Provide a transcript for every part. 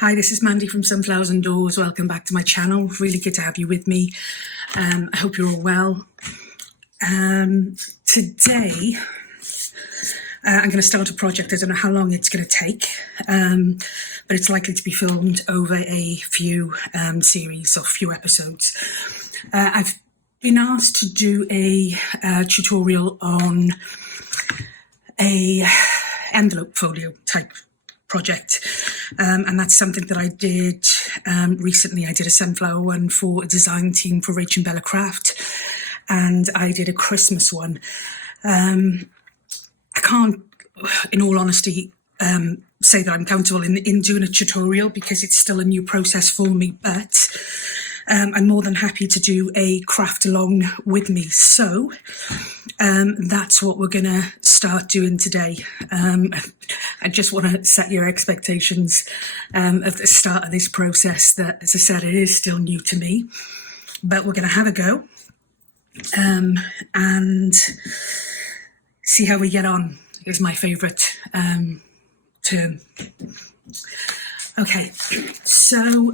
Hi, this is Mandy from Sunflowers and Doors. Welcome back to my channel. Really good to have you with me. I hope you're all well. Today, I'm going to start a project. I don't know how long it's going to take, but it's likely to be filmed over a few series of few episodes. I've been asked to do a tutorial on a envelope folio type project, and that's something that I did recently. I did a sunflower one for a design team for Rach and Bella Craft, and I did a Christmas one. I can't, in all honesty, say that I'm comfortable in doing a tutorial because it's still a new process for me, but I'm more than happy to do a craft along with me. So that's what we're going to start doing today. I just want to set your expectations at the start of this process that, as I said, it is still new to me, but we're going to have a go and see how we get on, is my favourite term. Okay, so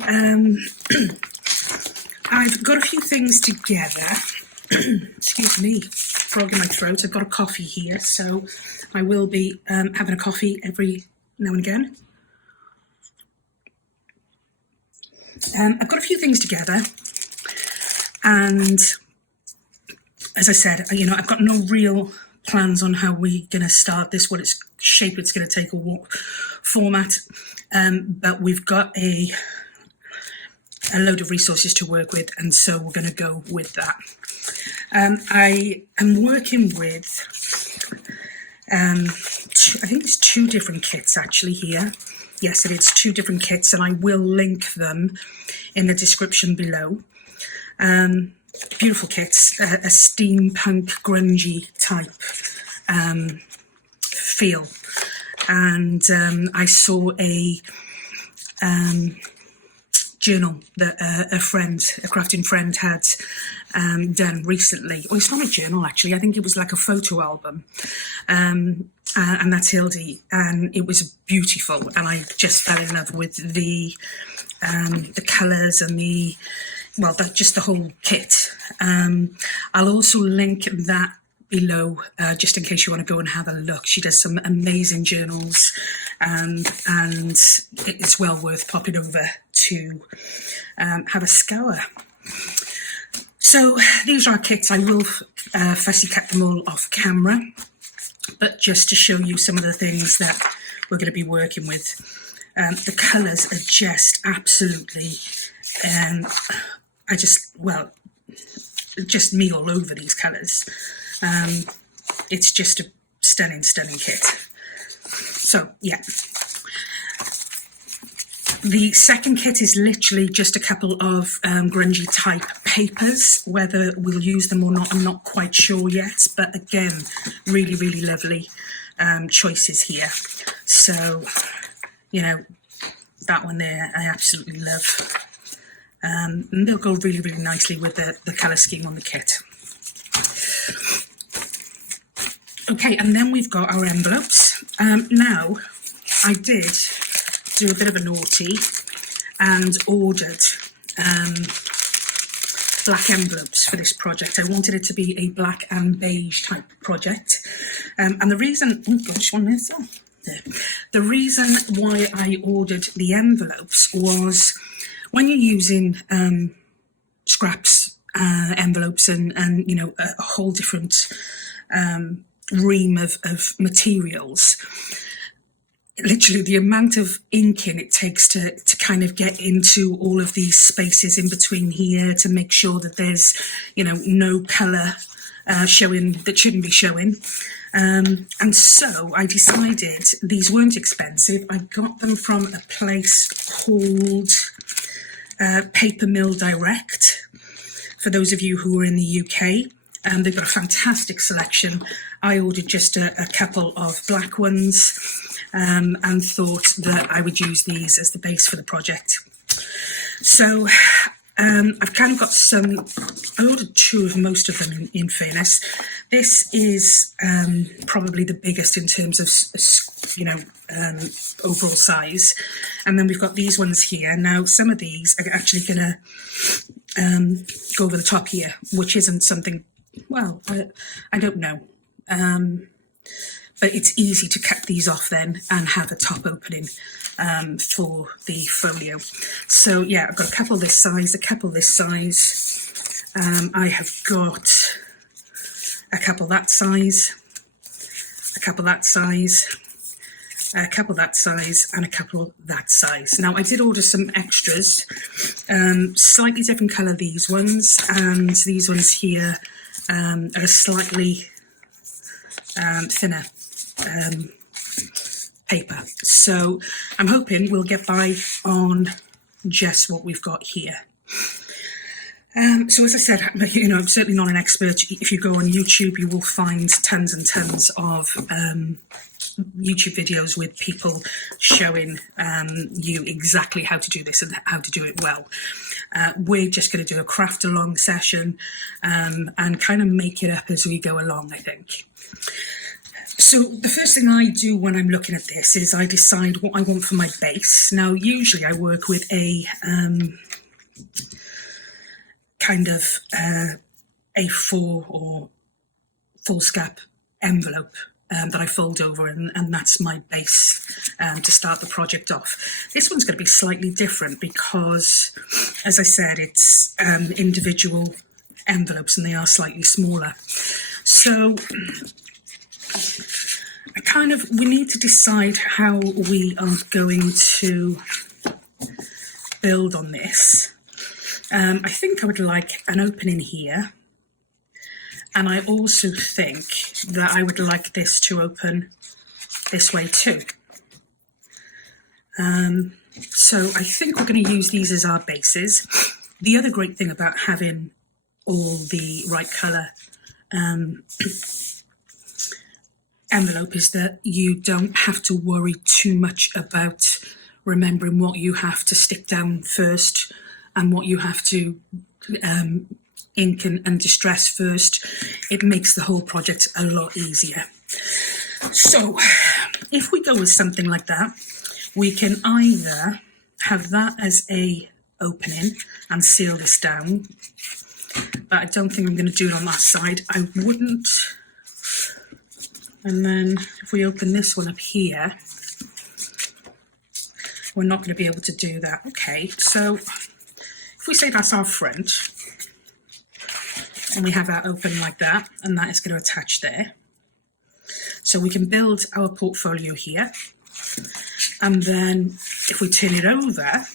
I've got a few things together. Excuse me, frog in my throat. I've got a coffee here, so I will be having a coffee every now and again. I've got a few things together, and as I said, I've got no real plans on how we're going to start this, what its shape it's going to take, or what format, but we've got a load of resources to work with, and so we're going to go with that. I am working with, I think it's 2 different kits actually here. Yes, it is 2 different kits, and I will link them in the description below. Beautiful kits, a steampunk grungy type feel, and I saw a journal that a crafting friend had done recently. Well, it's not a journal actually, I think it was like a photo album, and that's Hildy, and it was beautiful, and I just fell in love with the colours and just the whole kit. I'll also link that below just in case you want to go and have a look. She does some amazing journals, and it's well worth popping over to have a scour. So these are our kits. I will fussy cut them all off camera, but just to show you some of the things that we're going to be working with. The colours are just absolutely, just me all over these colours. It's just a stunning kit. So yeah, the second kit is literally just a couple of grungy type papers. Whether we'll use them or not, I'm not quite sure yet, but again, really lovely choices here. So that one there I absolutely love, and they'll go really nicely with the colour scheme on the kit. Okay, and then we've got our envelopes. Now, I did do a bit of a naughty and ordered black envelopes for this project. I wanted it to be a black and beige type project. And the reason, oh gosh, one there, so there. The reason why I ordered the envelopes was when you're using scraps, envelopes, and a whole different ream of materials, literally the amount of inking it takes to kind of get into all of these spaces in between here to make sure that there's no colour showing that shouldn't be showing, and so I decided these weren't expensive. I got them from a place called Paper Mill Direct, for those of you who are in the UK. They've got a fantastic selection. I ordered just a couple of black ones, and thought that I would use these as the base for the project. So I've kind of got I ordered 2 of most of them in fairness. This is probably the biggest in terms of, overall size. And then we've got these ones here. Now, some of these are actually going to go over the top here, which isn't something, well, I don't know. But it's easy to cut these off then and have a top opening for the folio. So yeah, I've got a couple this size, a couple this size. I have got a couple that size, a couple that size, a couple that size, and a couple that size. Now I did order some extras, slightly different colour these ones, and these ones here are a slightly thinner paper. So I'm hoping we'll get by on just what we've got here. So as I said, I'm certainly not an expert. If you go on YouTube, you will find tons and tons of YouTube videos with people showing you exactly how to do this and how to do it well. We're just going to do a craft along session and kind of make it up as we go along, I think. So the first thing I do when I'm looking at this is I decide what I want for my base. Now, usually I work with a kind of A4 or foolscap envelope that I fold over, and that's my base to start the project off. This one's going to be slightly different because, as I said, it's individual envelopes and they are slightly smaller. So we need to decide how we are going to build on this. I think I would like an opening here, and I also think that I would like this to open this way too. So I think we're going to use these as our bases. The other great thing about having all the right colour envelope is that you don't have to worry too much about remembering what you have to stick down first and what you have to ink and distress first. It makes the whole project a lot easier. So if we go with something like that, we can either have that as a opening and seal this down, but I don't think I'm going to do it on that side. I wouldn't. And then if we open this one up here, we're not going to be able to do that. Okay, so if we say that's our front, and we have that open like that, and that is going to attach there. So we can build our portfolio here. And then if we turn it over,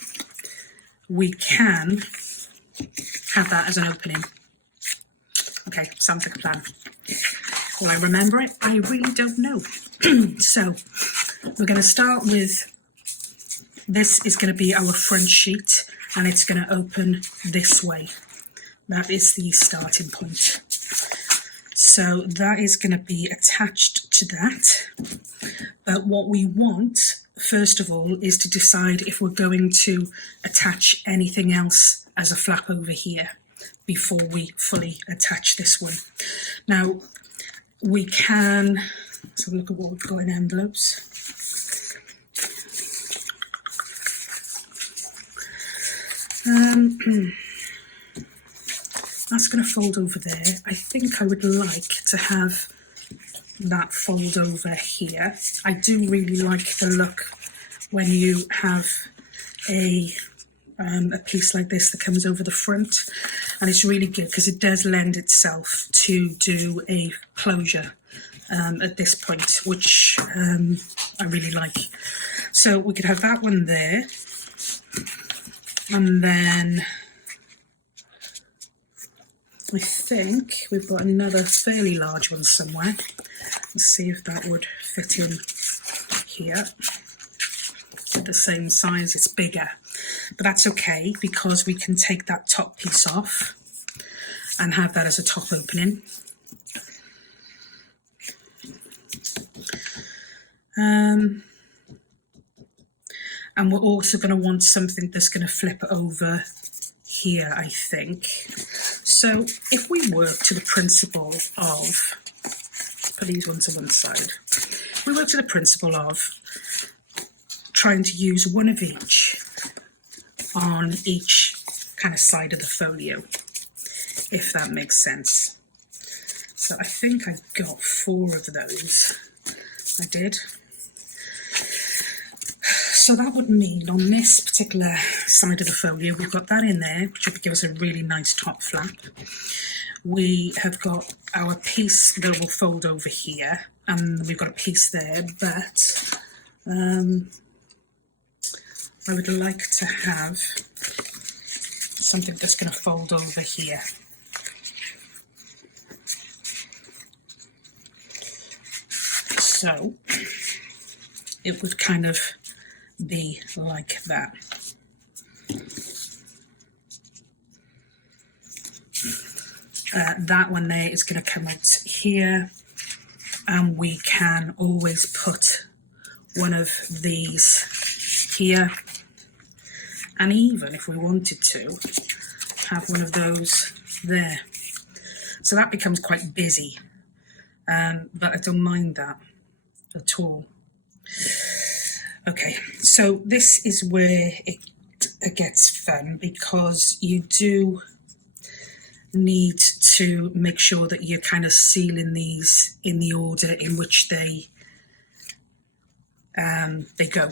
we can have that as an opening. Okay, sounds like a plan. Will I remember it? I really don't know. So we're going to start with, this is going to be our front sheet, and it's going to open this way. That is the starting point. So that is going to be attached to that. But what we want, first of all, is to decide if we're going to attach anything else as a flap over here before we fully attach this one. Now, we can, let's have a look at what we've got in envelopes. That's going to fold over there. I think I would like to have that fold over here. I do really like the look when you have a piece like this that comes over the front, and it's really good because it does lend itself to do a closure at this point, which I really like. So we could have that one there, and then I think we've got another fairly large one somewhere. Let's see if that would fit in here. The same size, it's bigger, but that's okay because we can take that top piece off and have that as a top opening. And we're also going to want something that's going to flip over here, I think. So if we work to the principle of, put these ones to one side, we work to the principle of trying to use one of each on each kind of side of the folio, if that makes sense. So I think I got 4 of those. I did. So that would mean on this particular side of the folio, we've got that in there, which would give us a really nice top flap. We have got our piece that will fold over here, and we've got a piece there, but I would like to have something that's going to fold over here. So it would kind of be like that. That one there is going to come out here, and we can always put one of these here, and even if we wanted to have one of those there. So that becomes quite busy, but I don't mind that at all. Okay, so this is where it gets fun, because you do need to make sure that you're kind of sealing these in the order in which they go.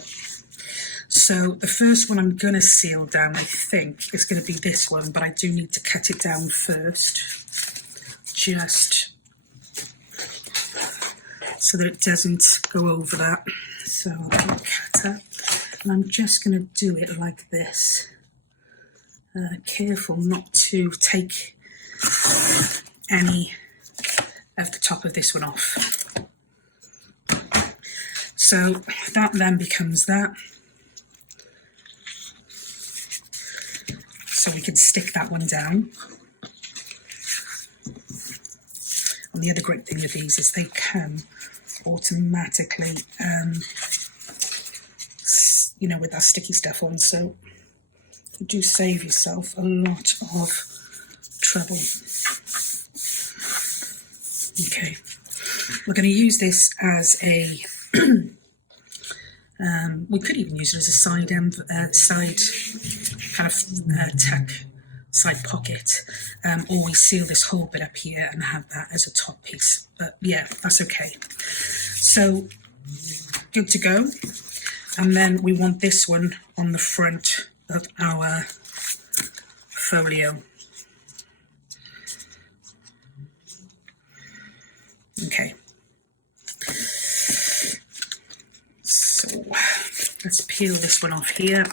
So the first one I'm going to seal down, I think, is going to be this one, but I do need to cut it down first, just so that it doesn't go over that. So I'll put a cutter, and I'm just going to do it like this. Careful not to take any of the top of this one off. So that then becomes that. So we can stick that one down. And the other great thing with these is they come automatically, you know, with that sticky stuff on, so you do save yourself a lot of trouble. Okay, we're going to use this as a we could even use it as a side kind of tuck, side pocket, or we seal this whole bit up here and have that as a top piece. But yeah, that's okay. So good to go. And then we want this one on the front of our folio. Okay. So let's peel this one off here.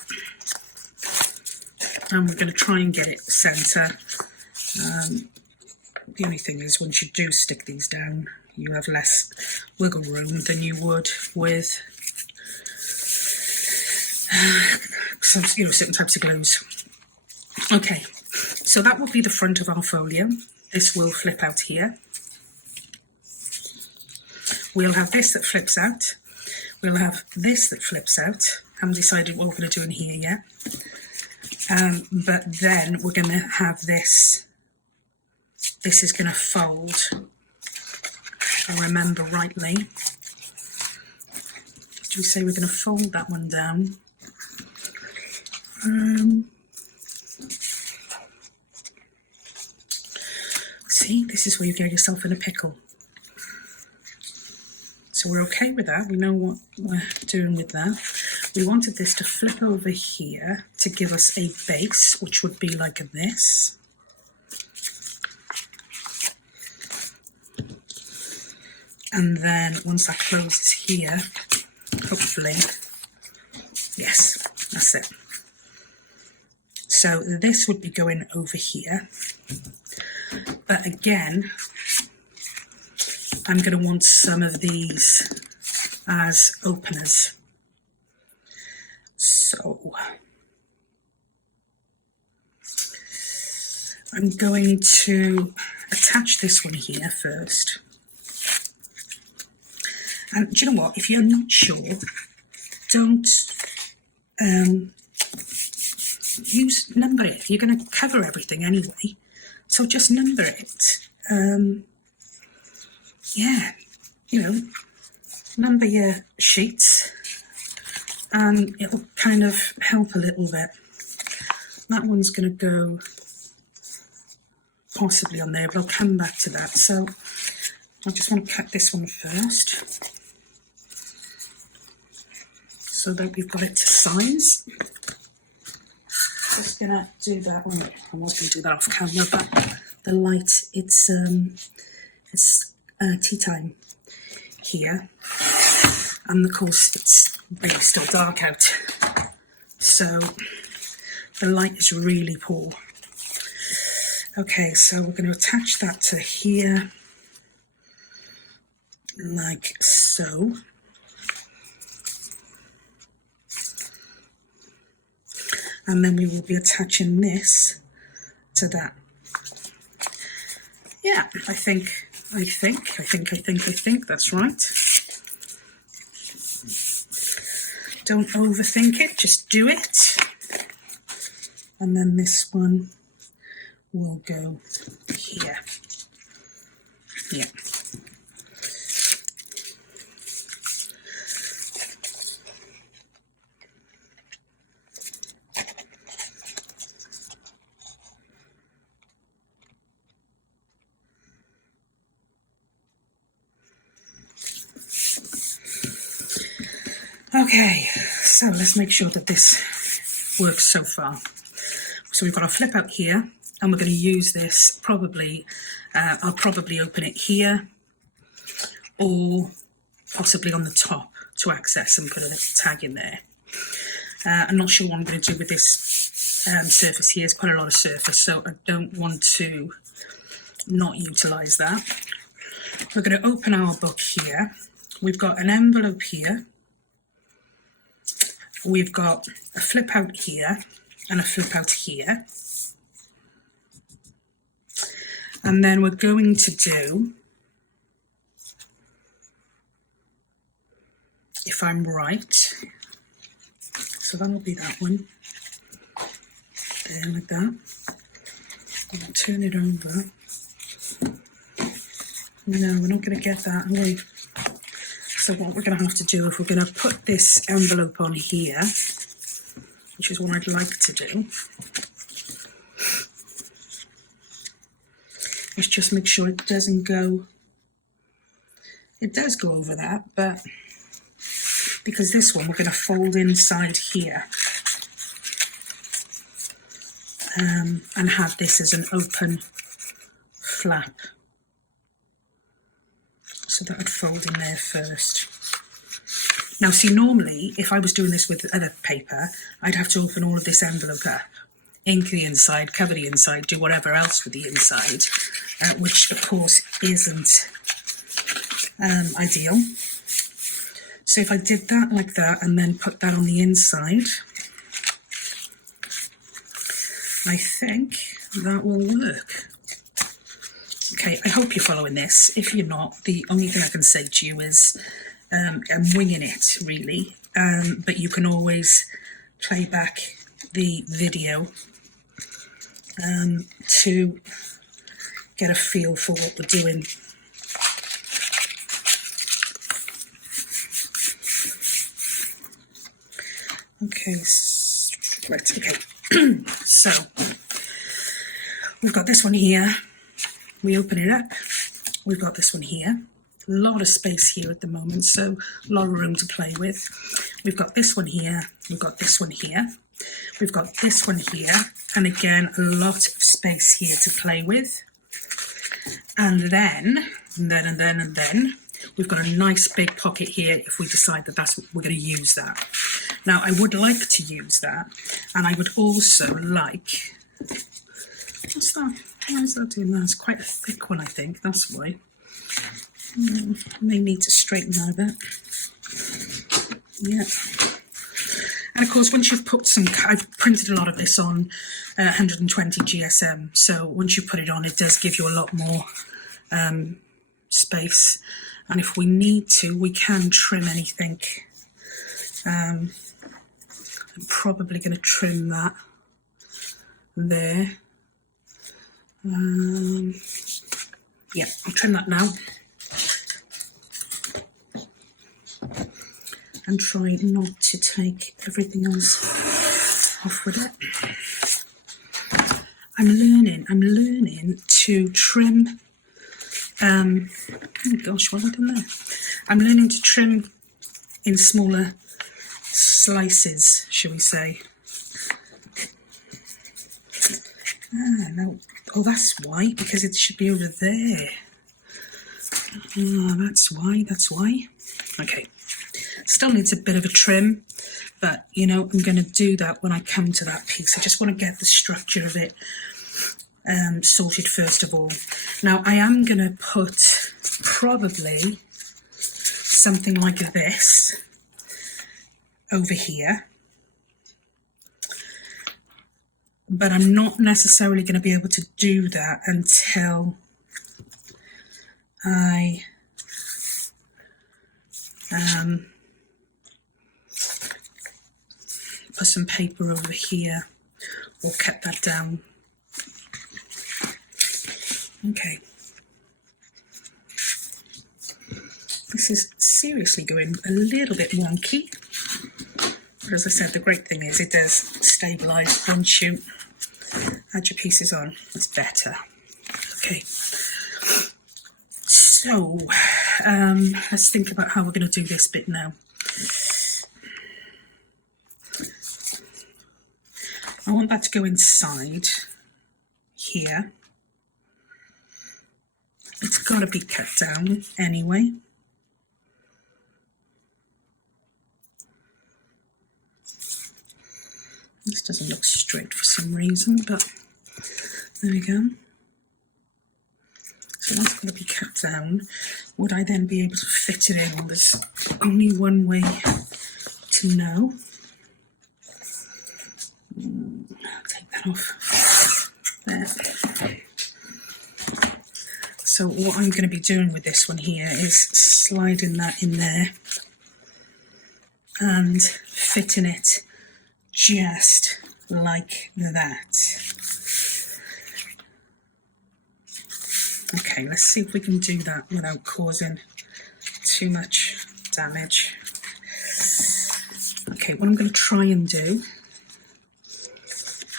And we're going to try and get it centre. The only thing is, once you do stick these down, you have less wiggle room than you would with some, certain types of glues. Okay, so that will be the front of our folio. This will flip out here. We'll have this that flips out. We'll have this that flips out. Haven't decided what we're going to do in here yet. But then we're going to have this. This is going to fold, if I remember rightly. Do we say we're going to fold that one down? See, this is where you get yourself in a pickle. So we're okay with that. We know what we're doing with that. We wanted this to flip over here to give us a base, which would be like this. And then once that closes here, hopefully, yes, that's it. So this would be going over here. But again, I'm going to want some of these as openers. So I'm going to attach this one here first. And do you know what? If you're not sure, don't number it. You're going to cover everything anyway, so just number it. Yeah, you know, number your sheets and it'll kind of help a little bit. That one's going to go possibly on there, but I'll come back to that. So I just want to cut this one first so that we've got it to size. Just gonna do that one. I was going to do that off camera, but the light, it's tea time here, and of course it's really still dark out, so the light is really poor. Okay, so we're going to attach that to here, like so. And then we will be attaching this to that. Yeah, I think that's right. Don't overthink it, just do it. And then this one will go here. Yeah. Okay, so let's make sure that this works so far. So we've got our flip out here, and we're going to use this probably, I'll probably open it here or possibly on the top to access and put a tag in there. I'm not sure what I'm going to do with this surface here. It's quite a lot of surface, so I don't want to not utilise that. We're going to open our book here. We've got an envelope here. We've got a flip out here and a flip out here. And then we're going to do, if I'm right, so that'll be that one, there like that. I'll turn it over. No, we're not going to get that away. So what we're going to have to do, if we're going to put this envelope on here, which is what I'd like to do, is just make sure it doesn't go, it does go over that, but because this one we're going to fold inside here and have this as an open flap. So that would fold in there first. Now see, normally if I was doing this with other paper, I'd have to open all of this envelope up, ink the inside, cover the inside, do whatever else with the inside, which of course isn't ideal. So if I did that like that and then put that on the inside, I think that will work. Okay, I hope you're following this. If you're not, the only thing I can say to you is I'm winging it, really. But you can always play back the video to get a feel for what we're doing. Okay, right, okay. So, we've got this one here. We open it up, we've got this one here, a lot of space here at the moment, so a lot of room to play with. We've got this one here, we've got this one here, we've got this one here, and again, a lot of space here to play with. And then, we've got a nice big pocket here if we decide that that's what we're going to use that. Now, I would like to use that, and I would also like, what's that? Why is that doing that? It's quite a thick one, I think. That's why. May need to straighten that a bit. Yeah. And of course, once you've put some, I've printed a lot of this on 120 GSM. So once you put it on, it does give you a lot more space. And if we need to, we can trim anything. I'm probably going to trim that there. Yeah, I'll trim that now. And try not to take everything else off with it. I'm learning to trim, oh gosh, what have I done there? I'm learning to trim in smaller slices, shall we say. Ah, no, oh, that's why, because it should be over there. Oh, that's why. Okay, still needs a bit of a trim, but, you know, I'm going to do that when I come to that piece. I just want to get the structure of it sorted first of all. Now, I am going to put probably something like this over here, but I'm not necessarily going to be able to do that until I put some paper over here or cut that down. Okay. This is seriously going a little bit wonky. But as I said, the great thing is it does stabilise once you add your pieces on. It's better. Okay. So, let's think about how we're going to do this bit now. I want that to go inside here. It's got to be cut down anyway. This doesn't look straight for some reason, but there we go. So that's got to be cut down. Would I then be able to fit it in? Well, there's only one way to know. Take that off. There. So what I'm going to be doing with this one here is sliding that in there and fitting it just like that. Okay, let's see if we can do that without causing too much damage. Okay, what I'm going to try and do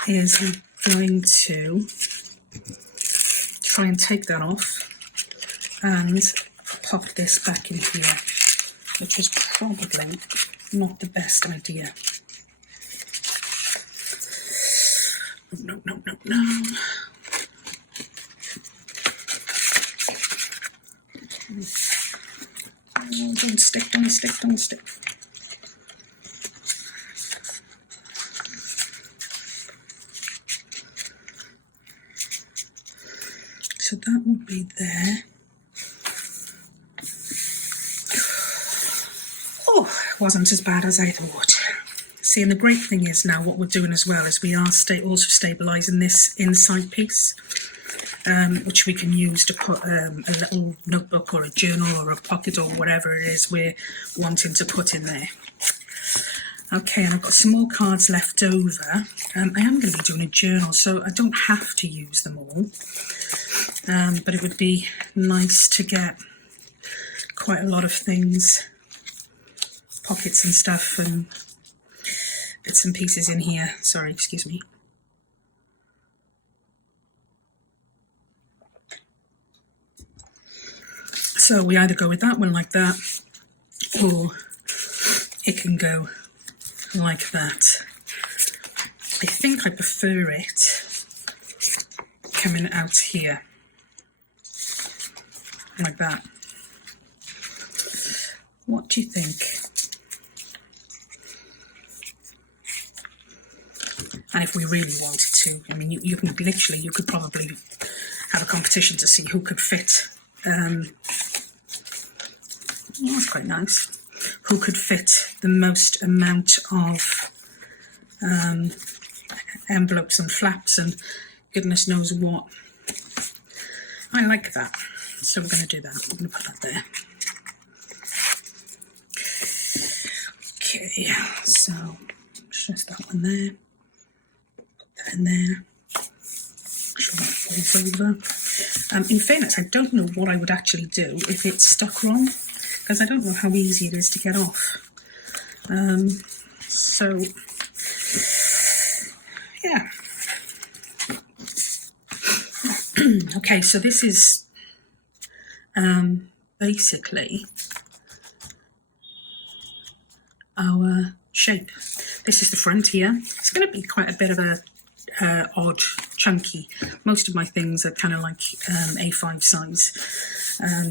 is I'm going to try and take that off and pop this back in here, which is probably not the best idea. No. Oh, don't stick. So that would be there. Oh, it wasn't as bad as I thought. See, and the great thing is now what we're doing as well is we are also stabilising this inside piece, which we can use to put a little notebook or a journal or a pocket or whatever it is we're wanting to put in there. Okay, and I've got some more cards left over. I am going to be doing a journal, so I don't have to use them all. But it would be nice to get quite a lot of things, pockets and stuff and bits and pieces in here. Sorry, excuse me. So we either go with that one like that, or it can go like that. I think I prefer it coming out here, like that. What do you think? And if we really wanted to, I mean, you can literally, you could probably have a competition to see who could fit. Oh, that's quite nice. Who could fit the most amount of envelopes and flaps and goodness knows what. I like that. So we're going to do that. I'm going to put that there. Okay, so just that one there. Put that in there. folds over. In fairness, I don't know what I would actually do if it's stuck wrong, because I don't know how easy it is to get off. So, yeah. Okay, so this is basically our shape. This is the front here. It's going to be quite a bit of a odd, chunky. Most of my things are kind of like A5 size.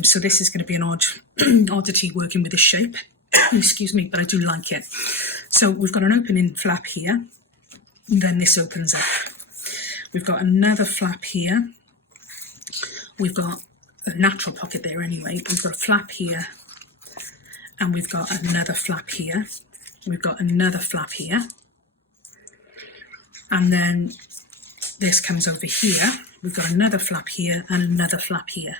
So this is going to be an oddity working with this shape. Excuse me, but I do like it. So we've got an opening flap here, and then this opens up. We've got another flap here. We've got a natural pocket there anyway. We've got a flap here, and we've got another flap here. We've got another flap here. And then this comes over here. We've got another flap here and another flap here.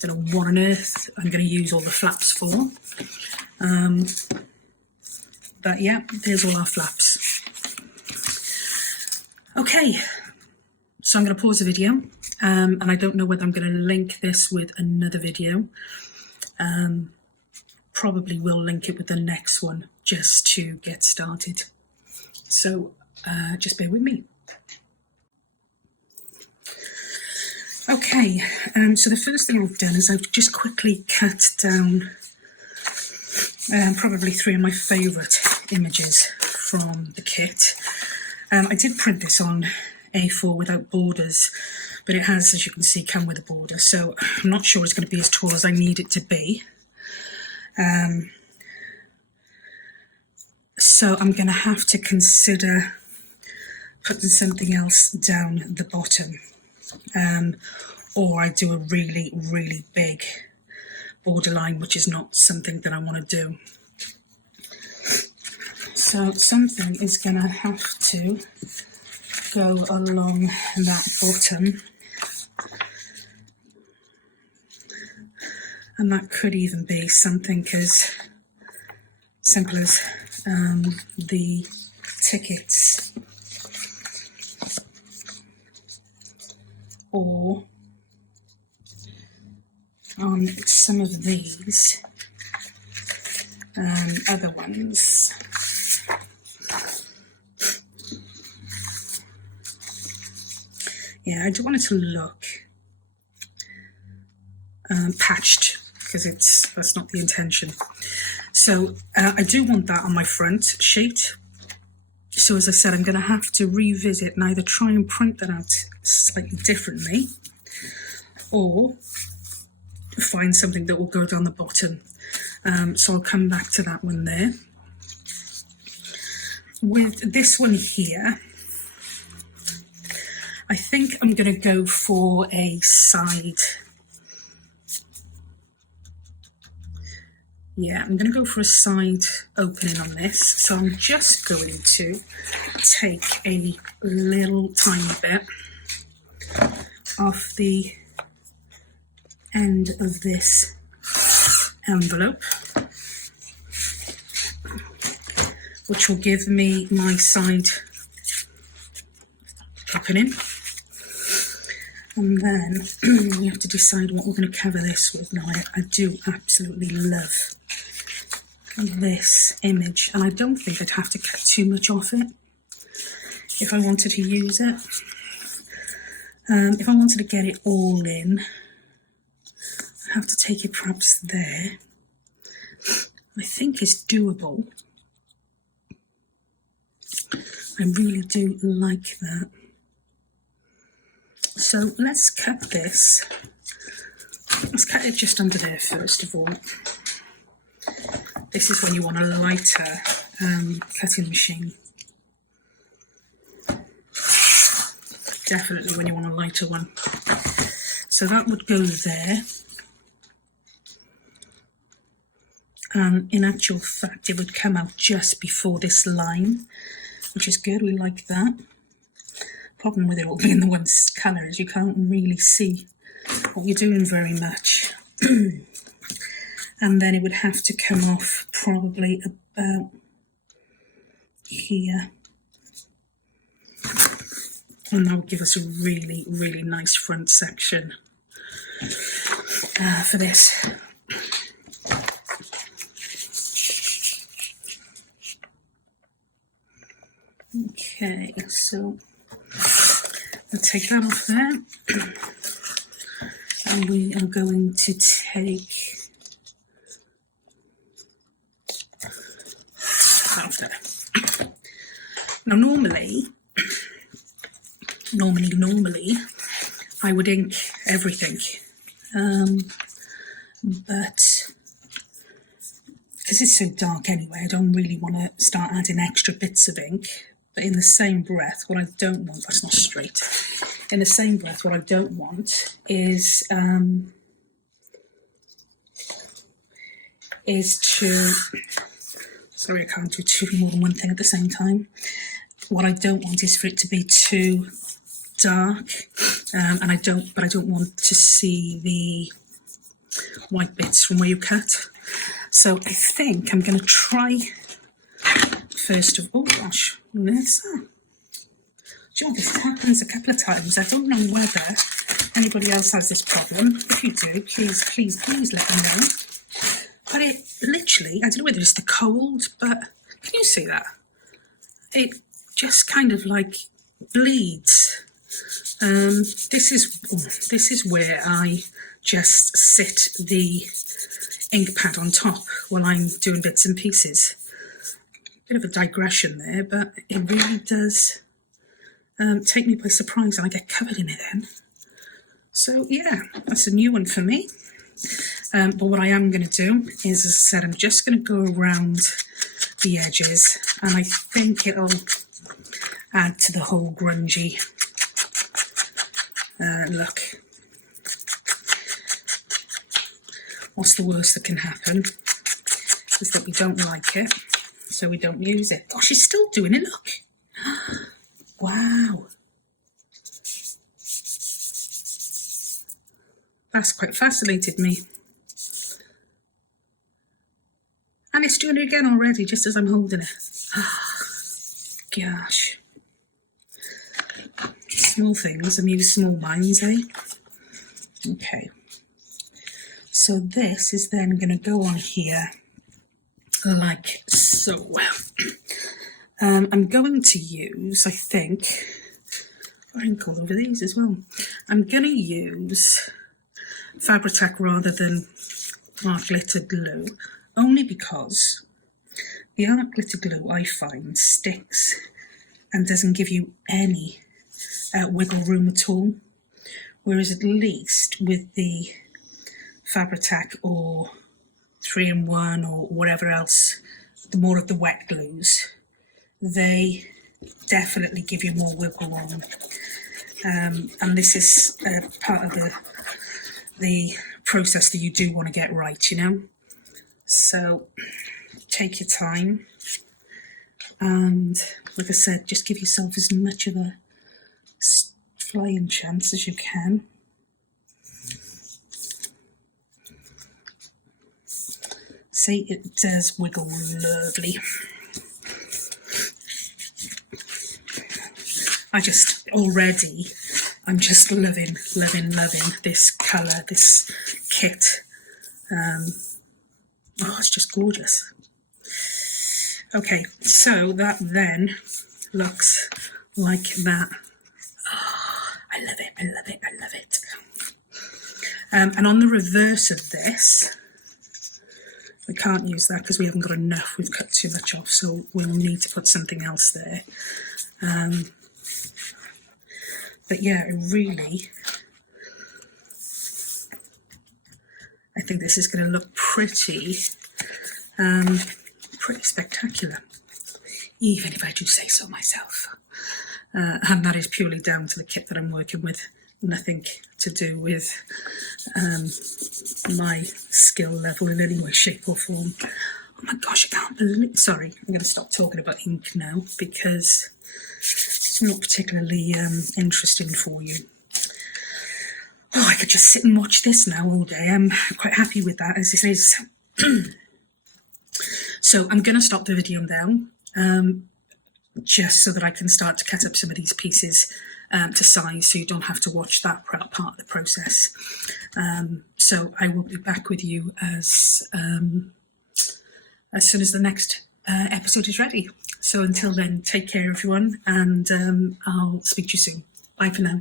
Don't know what on earth I'm going to use all the flaps for. But yeah, there's all our flaps. Okay, so I'm going to pause the video. And I don't know whether I'm going to link this with another video. Probably will link it with the next one just to get started. So just bear with me. Okay, so the first thing I've done is I've just quickly cut down probably 3 of my favourite images from the kit. I did print this on A4 without borders, but it has, as you can see, come with a border, so I'm not sure it's going to be as tall as I need it to be. So I'm going to have to consider putting something else down the bottom, or I do a really, really big borderline, which is not something that I want to do. So something is going to have to go along that bottom, and that could even be something as simple as the tickets, or on some of these other ones. Yeah, I do want it to look patched, because that's not the intention. So I do want that on my front sheet. So as I said, I'm going to have to revisit and either try and print that out slightly differently, or find something that will go down the bottom. So I'll come back to that one there. With this one here, I think I'm going to go for a side. Yeah, I'm going to go for a side opening on this. So I'm just going to take a little tiny bit off the end of this envelope, which will give me my side opening. And then we have to decide what we're going to cover this with. Now, I do absolutely love this image, and I don't think I'd have to cut too much off it if I wanted to use it. If I wanted to get it all in, I have to take it perhaps there. I think it's doable. I really do like that. So let's cut this. Let's cut it just under there first of all. This is when you want a lighter cutting machine. Definitely when you want a lighter one. So that would go there. In actual fact, it would come out just before this line, which is good. We like that. Problem with it all being the one colour is you can't really see what you're doing very much. And then it would have to come off probably about here. And that would give us a really, really nice front section for this. Okay, so I'll take that off there. And we are going to take that off there. Now normally, I would ink everything, but because it's so dark anyway, I don't really want to start adding extra bits of ink. But in the same breath, what I don't want, that's not straight. In the same breath, what I don't want is to, sorry, I can't do more than one thing at the same time. What I don't want is for it to be too dark, and I don't want to see the white bits from where you cut. So I think I'm going to try first of all, oh gosh, what's that? Do you know, this happens a couple of times. I don't know whether anybody else has this problem. If you do, please let me know. But it literally, I don't know whether it's the cold, but can you see that? It just kind of like bleeds. This is where I just sit the ink pad on top while I'm doing bits and pieces. Bit of a digression there, but it really does take me by surprise, and I get covered in it then. So yeah, that's a new one for me. But what I am going to do is, as I said, I'm just going to go around the edges, and I think it'll add to the whole grungy look. What's the worst that can happen is that we don't like it, so we don't use it. Oh, she's still doing it, look. Wow. That's quite fascinated me. And it's doing it again already, just as I'm holding it. Gosh. Small things, amuse small minds, eh? Okay. So this is then going to go on here like so. I'm going to use, I think, I've ink all over these as well. I'm going to use Fabri-Tac rather than art glitter glue, only because the art glitter glue, I find, sticks and doesn't give you any wiggle room at all, whereas at least with the Fabri-Tac or 3-in-1 or whatever else, the more of the wet glues, they definitely give you more wiggle room. And this is part of the process that you do want to get right, you know. So take your time, and like I said, just give yourself as much of a flying chance as you can. See, it does wiggle lovely. I'm just loving this colour, this kit. Oh, it's just gorgeous. Okay, so that then looks like that. Oh, I love it, I love it, I love it. And on the reverse of this, we can't use that because we haven't got enough. We've cut too much off, so we'll need to put something else there. But yeah, really, I think this is going to look pretty spectacular, even if I do say so myself. And that is purely down to the kit that I'm working with, nothing to do with my skill level in any way, shape or form. Oh my gosh, I can't believe, sorry, I'm going to stop talking about ink now because it's not particularly interesting for you. Oh, I could just sit and watch this now all day. I'm quite happy with that as it is. So I'm going to stop the video now, just so that I can start to cut up some of these pieces to size, so you don't have to watch that part of the process. So I will be back with you as soon as the next episode is ready. So until then, take care, everyone, and I'll speak to you soon. Bye for now.